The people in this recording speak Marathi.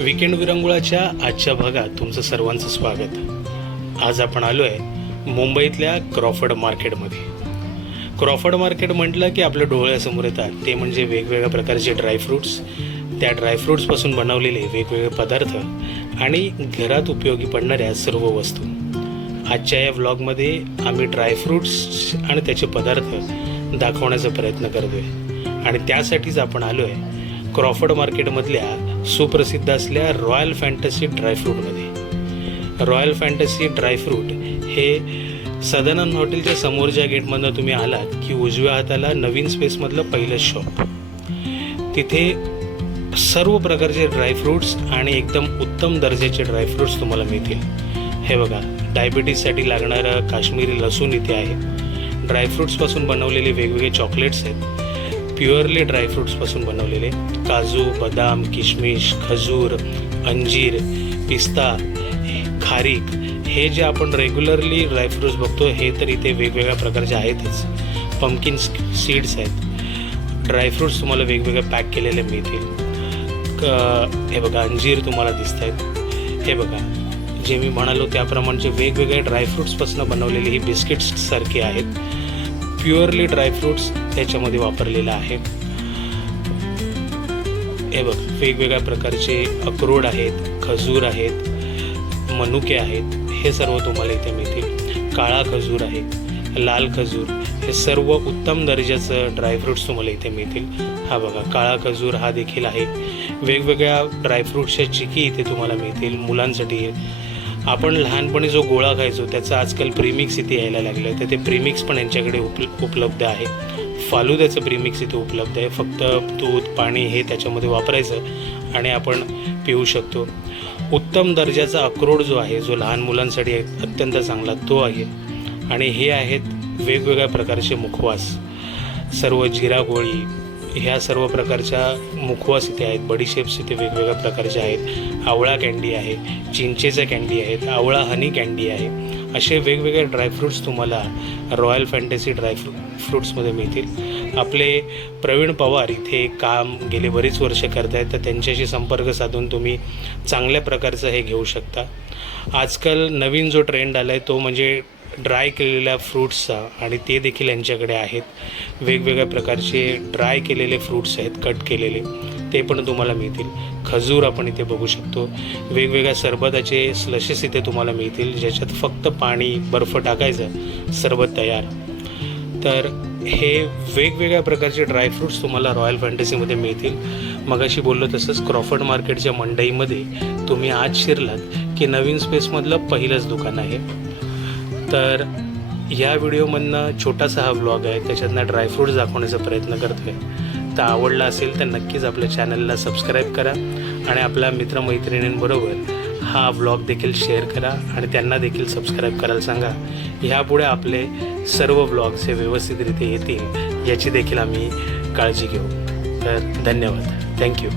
विकेंड विरंगुळाच्या आजच्या भागात तुमचं सर्वांचं स्वागत. आज आपण आलो आहे मुंबईतल्या क्रॉफर्ड मार्केटमध्ये. क्रॉफर्ड मार्केट म्हटलं की आपल्या डोळ्यासमोर येतात. ते म्हणजे वेगवेगळ्या प्रकारचे ड्रायफ्रूट्स त्या ड्रायफ्रूट्सपासून बनवलेले वेगवेगळे पदार्थ आणि घरात उपयोगी पडणाऱ्या सर्व वस्तू. आजच्या या व्लॉगमध्ये आम्ही ड्रायफ्रूट्स आणि त्याचे पदार्थ दाखवण्याचा प्रयत्न करतोय. आणि त्यासाठीच आपण आलो आहे क्रॉफर्ड मार्केटमधल्या सुप्रसिद्ध असल्या रॉयल फॅन्टसी ड्रायफ्रूटमध्ये रॉयल फॅन्टसी ड्रायफ्रूट हे सदानंद हॉटेलच्या समोरच्या गेटमधनं तुम्ही आलात की उजव्या हाताला नवीन स्पेसमधलं पहिलं शॉप. तिथे सर्व प्रकारचे ड्रायफ्रूट्स आणि एकदम उत्तम दर्जाचे ड्रायफ्रूट्स तुम्हाला मिळतील. हे बघा डायबिटीजसाठी लागणारं काश्मीरी लसूण इथे आहे. ड्रायफ्रूट्सपासून बनवलेले वेगवेगळे चॉकलेट्स आहेत. प्युअरली ड्रायफ्रूट्सपासून बनवलेले काजू बदाम किशमिश खजूर अंजीर पिस्ता खारीक हे जे आपण रेग्युलरली ड्रायफ्रूट्स बघतो हे तर इथे वेगवेगळ्या प्रकारचे आहेतच. पंकिन सीड्स आहेत. ड्रायफ्रूट्स तुम्हाला वेगवेगळे पॅक केलेले मिळतील. क हे बघा अंजीर तुम्हाला दिसत आहेत हे बघा जे मी म्हणालो त्याप्रमाणे वेगवेगळे ड्रायफ्रूट्सपासून बनवलेली ही बिस्किट्स सारखी आहेत. प्युअरली ड्रायफ्रूट्स त्याच्यामध्ये वापरलेलं आहे. हे बघ वेगवेगळ्या प्रकारचे अक्रोड आहेत खजूर आहेत मनुके आहेत हे सर्व तुम्हाला इथे मिळतील. काळा खजूर आहे लाल खजूर हे सर्व उत्तम दर्जाचं ड्रायफ्रूट्स तुम्हाला इथे मिळतील. हा बघा काळा खजूर हा देखील आहे. वेगवेगळ्या ड्रायफ्रूट्सच्या चिकी इथे तुम्हाला मिळतील मुलांसाठी. आपण लहानपणी जो गोळा खायचो त्याचं आजकाल प्रीमिक्स इथे यायला लागलं आहे तर ते प्रीमिक्स पण यांच्याकडे उप उपलब्ध आहे. फालुद्याचं प्रीमिक्स इथे उपलब्ध आहे. फक्त दूध पाणी हे त्याच्यामध्ये वापरायचं आणि आपण पिऊ शकतो. उत्तम दर्जाचा अक्रोड जो आहे जो लहान मुलांसाठी अत्यंत चांगला तो आहे. आणि हे आहेत वेगवेगळ्या प्रकारचे मुखवास. सर्व जिरा गोळी ह्या सर्व प्रकारच्या मुखवास इथे आहेत बडीशेप्स इथे वेगवेगळ्या प्रकारचे आहेत. आवळा कँडी आहे चिंचेचं कँडी आहेत आवळा हनी कँडी आहे. असे वेगवेगळे ड्रायफ्रूट्स तुम्हाला रॉयल फॅन्टसी ड्रायफ्रू फ्रूट्समध्ये मिळतील. आपले प्रवीण पवार इथे काम गेले बरीच वर्ष करत आहेत तर त्यांच्याशी संपर्क साधून तुम्ही चांगल्या प्रकारचं हे घेऊ शकता. आजकाल नवीन जो ट्रेंड आला आहे तो म्हणजे ड्राय केलेल्या फ्रूट्सचा आणि ते देखील यांच्याकडे आहेत. वेगवेगळ्या प्रकारचे ड्राय केलेले फ्रूट्स आहेत कट केलेले. ते पण तुम्हाला मिळतील. खजूर आपण इथे बघू शकतो. वेगवेगळ्या सरबताचे स्लशेस इथे तुम्हाला मिळतील ज्याच्यात फक्त पाणी बर्फ टाकायचं सरबत तयार. तर हे वेगवेगळ्या प्रकारचे ड्रायफ्रूट्स तुम्हाला रॉयल फॅन्टसीमध्ये मिळतील. मगाशी बोललो तसंच क्रॉफर्ड मार्केटच्या मंडईमध्ये तुम्ही आज शिरलात की नवीन स्पेसमधलं पहिलंच दुकान आहे. तर या व्हिडिओमधनं छोटासा हा ब्लॉग आहे. त्याच्यातनं ड्रायफ्रूट्स दाखवण्याचा प्रयत्न करतो आहे तर आवडला असेल तर नक्कीच आपल्या चॅनलला सबस्क्राईब करा आणि आपल्या मित्रमैत्रिणींबरोबर हा ब्लॉग देखील शेअर करा आणि त्यांना देखील सबस्क्राईब करायला सांगा. ह्यापुढे आपले सर्व ब्लॉग्स हे व्यवस्थितरित्या येतील याची देखील आम्ही काळजी घेऊ. तर धन्यवाद. थँक्यू